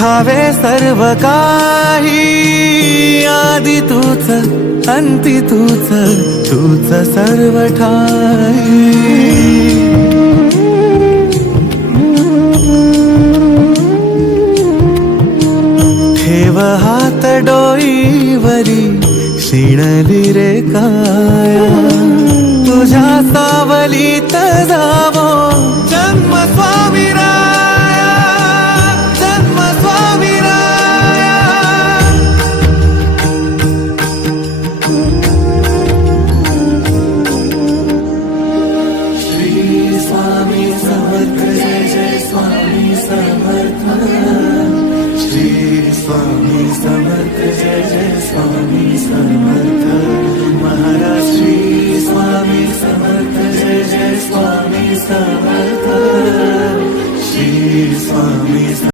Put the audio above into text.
ठावे सर्व काही, आदि तूच अंती तूच, तूच सर्व ठाई. ठेव हात डोईवरी, शिणली रे काया, तुझ्या सावलीत जावो जन्म स्वामीराया, जन्म स्वामीराया. श्री स्वामी समर्थ, जय जय स्वामी समर्थ. श्री स्वामी समर्थ, जय जय स्वामी समर्थ. महाराज श्री स्वामी समर्थ, जय जय स्वामी समर्थ. श्री स्वामी